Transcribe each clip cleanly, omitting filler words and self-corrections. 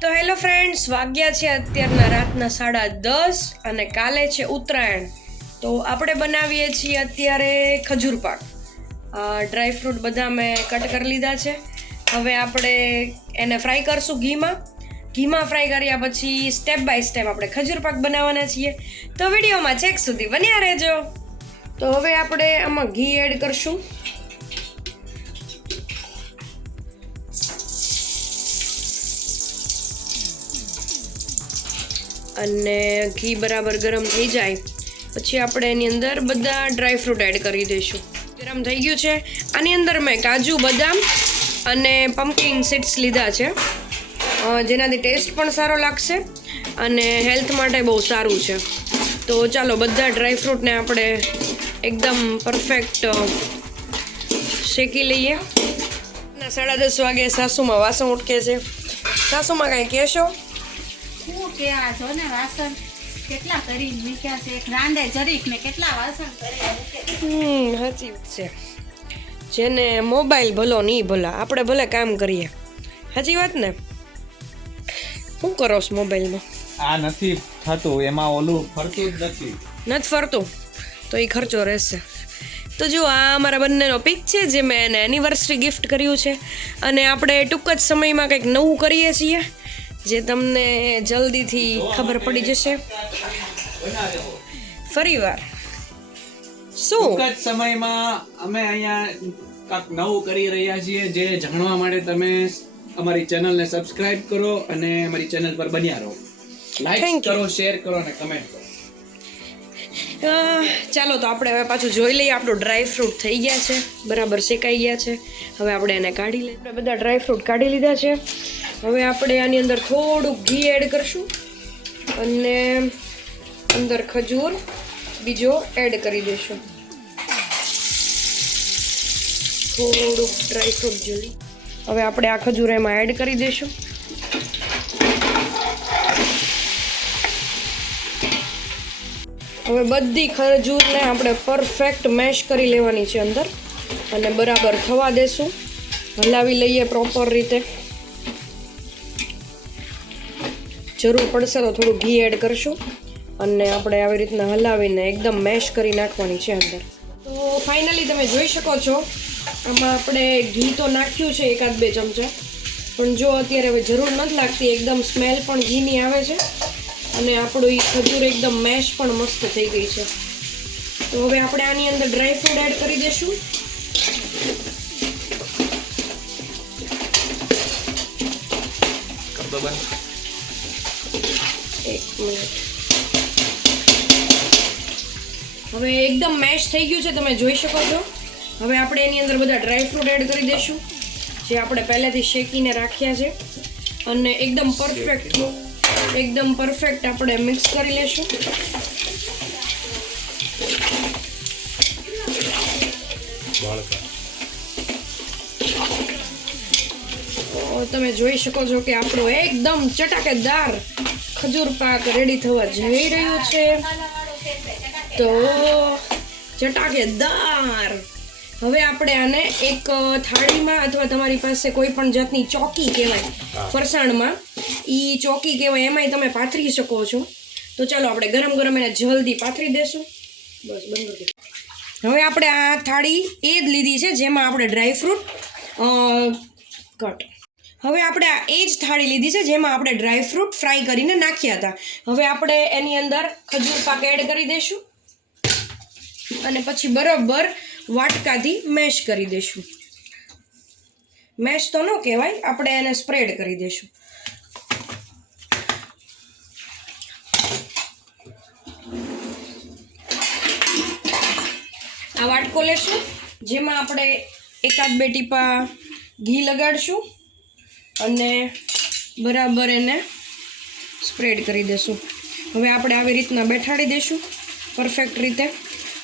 તો hello friends, વાગ્યા છે અત્યારના રાતના 10:30 અને કાલે છે ઉત્તરાયણ. તો આપણે બનાવીએ છીએ અત્યારે ખજૂર પાક. ડ્રાય ફ્રૂટ બધા મેં કટ કરી લીધા છે. હવે આપણે એને ફ્રાય કરશું ઘીમાં ફ્રાય કર્યા પછી સ્ટેપ બાય સ્ટેપ આપણે ખજૂર પાક બનાવવાના છીએ. તો વિડીયોમાં છેક સુધી બન્યા રહેજો. તો હવે આપણે આમાં ઘી એડ કરશું. અને ઘી બરાબર ગરમ થઈ જાય પછી આપણે એની અંદર બધા ડ્રાય ફ્રૂટ એડ કરી દઈશું. ગરમ થઈ ગયું છે. આની અંદર મેં કાજુ, બદામ અને પમ્પકિન સીડ્સ લીધા છે, જેનાથી ટેસ્ટ પણ સારો લાગશે અને હેલ્થ માટે બહુ સારું છે. તો ચાલો બધા ડ્રાય ફ્રૂટને આપણે એકદમ પરફેક્ટ શેકી લઈએ. 10:30 વાગે સાસુમાં વાસણ ઉટકે છે. સાસુમાં કાંઈ કહેશો? શું કે આ જો ને વાસણ કેટલા કરીને મૂક્યા છે, એક રાંડે જરીક ને કેટલા વાસણ કરે. સાચી વાત છે. જેને મોબાઈલ ભલો નહીં ભલા, આપણે ભલે કામ કરીએ. સાચી વાત ને? શું કરો છો મોબાઈલમાં? આ નથી થતું, એમાં ઓલું ફરતું જ નથી ફરતું તો એ ખર્ચો રહેશે. તો જો આ અમારા બંનેનો પિક છે જે મેં એને એનિવર્સરી ગિફ્ટ કર્યું છે અને આપણે ટૂંક જ સમયમાં કંઈક નવું કરીએ છીએ જે તમને જલ્દીથી ખબર પડી જશે. ફરીવાર શું ટૂંક જ સમયમાં અમે અહીંયા કાંઈક નવું કરી રહ્યા છીએ, જે જાણવા માટે તમે અમારી ચેનલને સબસ્ક્રાઇબ કરો અને અમારી ચેનલ પર બન્યા રહો. લાઈક કરો, શેર કરો અને કમેન્ટ કરો. ચાલો તો આપણે હવે પાછું જોઈ લઈએ. આપણું ડ્રાય ફ્રૂટ થઈ ગયા છે, બરાબર શેકાઈ ગયા છે. હવે આપણે એને કાઢી લઈએ. આપણે બધા ડ્રાય ફ્રૂટ કાઢી લીધા છે. હવે આપણે આની અંદર થોડુંક ઘી એડ કરશું અને અંદર ખજૂર બીજો એડ કરી દઈશું. થોડુંક ડ્રાય ફ્રૂટ જેવી. હવે આપણે આ ખજૂર એમાં એડ કરી દઈશું. હવે બધી ખજૂરને આપણે પરફેક્ટ મેશ કરી લેવાની છે અંદર અને બરાબર થવા દેશું. હલાવી લઈએ પ્રોપર રીતે. જરૂર પડશે તો થોડું ઘી એડ કરશું અને આપણે આવી રીતના હલાવીને એકદમ મેશ કરી નાખવાની છે અંદર. તો ફાઇનલી તમે જોઈ શકો છો આમાં આપણે ઘી તો નાખ્યું છે 1-2 ચમચા, પણ જો અત્યારે હવે જરૂર નથી લાગતી. એકદમ સ્મેલ પણ ઘીની આવે છે અને આપણું એ ખજૂર એકદમ મેશ પણ મસ્ત થઈ ગઈ છે. તો હવે આપણે આની અંદર ડ્રાય ફ્રૂટ એડ કરી દઈશું. એક મિનિટ. હવે એકદમ મેશ થઈ ગયું છે, તમે જોઈ શકો છો. હવે આપણે એની અંદર બધા ડ્રાય ફ્રૂટ એડ કરી દઈશું જે આપણે પહેલેથી શેકીને રાખ્યા છે અને એકદમ પરફેક્ટ આપણે મિક્સ કરી લેશું. તમે જોઈ શકો છો કે આપણો એકદમ ચટાકેદાર ખજૂર પાક રેડી થવા જઈ રહ્યો છે. તો ચટાકેદાર. હવે આપણે આને એક થાળીમાં અથવા તમારી પાસે કોઈ પણ જાતની ચોકી કહેવાય ફરસાણમાં, એ ચોકી કહેવાય, એમાંય તમે પાથરી શકો છો. તો ચાલો આપણે ગરમ એને જલ્દી પાથરી દેશું. બસ બંધ કરી. હવે આપણે આ થાળી એ જ લીધી છે જેમાં આપણે ડ્રાય ફ્રૂટ હવે આપણે આ એ જ થાળી લીધી છે જેમાં આપણે ડ્રાય ફ્રૂટ ફ્રાય કરીને નાખ્યા હતા. હવે આપણે એની અંદર ખજૂર પાક એડ કરી દઈશું અને પછી બરાબર વાટકાથી મેશ કરી દઈશું. મેશ તો ન કહેવાય, આપણે એને સ્પ્રેડ કરી દઈશું. આ વાટકો લેશું જેમાં આપણે 1-2 ટીપા ઘી લગાડશું અને બરાબર એને સ્પ્રેડ કરી દઈશું. હવે આપણે આવી રીતના બેઠાડી દઈશું પરફેક્ટ રીતે.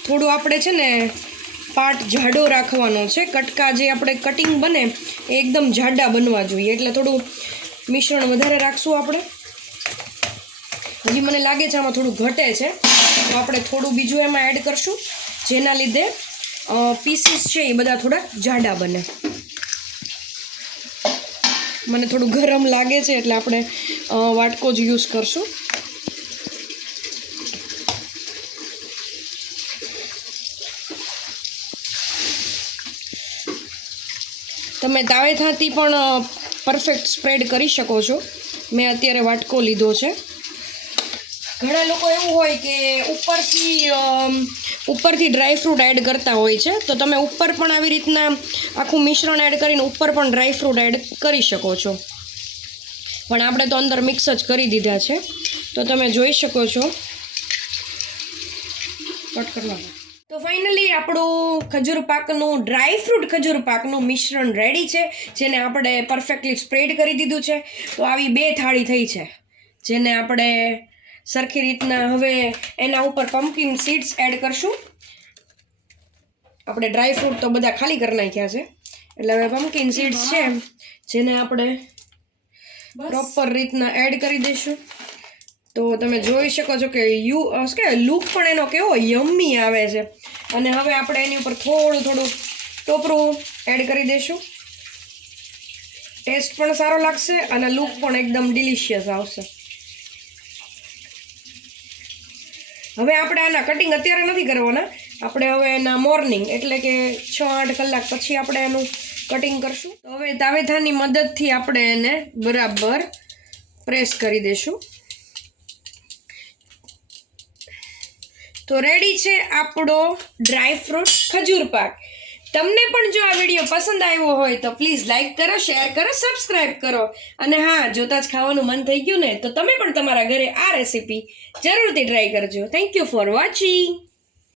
થોડું આપણે છે ને પાર્ટ જાડો રાખવાનો છે. કટકા જે આપણે કટિંગ બને એ એકદમ જાડા બનવા જોઈએ, એટલે થોડું મિશ્રણ વધારે રાખશું આપણે. હજી મને લાગે છે આમાં થોડું ઘટે છે, તો આપણે થોડું બીજું એમાં એડ કરશું જેના લીધે પીસીસ છે એ બધા થોડા જાડા બને. મને થોડું ગરમ લાગે છે એટલે આપણે વાટકો જ યુઝ કરશું. તમે તાવેથાથી પણ પરફેક્ટ સ્પ્રેડ કરી શકો છો. મેં અત્યારે વાટકો લીધો છે. ઘણા લોકો એવું હોય કે ઉપરથી ડ્રાયફ્રૂટ એડ કરતા હોય છે, તો તમે ઉપર પણ આવી રીતના આખું મિશ્રણ એડ કરીને ઉપર પણ ડ્રાયફ્રૂટ એડ કરી શકો છો. પણ આપણે તો અંદર મિક્સ જ કરી દીધા છે, તો તમે જોઈ શકો છો. કટ કરવાનું. તો ફાઇનલી આપણું ડ્રાયફ્રૂટ ખજૂર પાકનું મિશ્રણ રેડી છે, જેને આપણે પરફેક્ટલી સ્પ્રેડ કરી દીધું છે. તો આવી 2 થાળી થઈ છે, જેને આપણે સરખી રીતના હવે એના ઉપર પમ્પકિન સીડ્સ એડ કરશું. આપણે ડ્રાયફ્રૂટ તો બધા ખાલી કરી નાખ્યા છે, એટલે હવે પમ્પકિન સીડ્સ છે જેને આપણે પ્રોપર રીતના એડ કરી દઈશું. તો તમે જોઈ શકો છો કે લુક પણ એનો કેવો યમ્મી આવે છે. અને હવે આપણે એની ઉપર થોડું ટોપરું એડ કરી દઈશું. ટેસ્ટ પણ સારો લાગશે અને લુક પણ એકદમ ડિલિશિયસ આવશે. હવે આપણે આના કટિંગ અત્યારે નથી કરવાના, આપણે હવે એના મોર્નિંગ એટલે કે 6-8 કલાક પછી આપણે એનું કટિંગ કરશું. તો હવે તાવેથાની મદદથી આપણે એને બરાબર પ્રેસ કરી દઈશું. તો રેડી છે આપણો ડ્રાયફ્રૂટ ખજૂર પાક. તમને પણ જો આ વિડીયો પસંદ આવ્યો હોય તો પ્લીઝ લાઇક કરો, શેર કરો, સબસ્ક્રાઈબ કરો. અને હા, જોતાં જ ખાવાનું મન થઈ ગયું ને, તો તમે પણ તમારા ઘરે આ રેસીપી જરૂરથી ટ્રાય કરજો. Thank you for watching.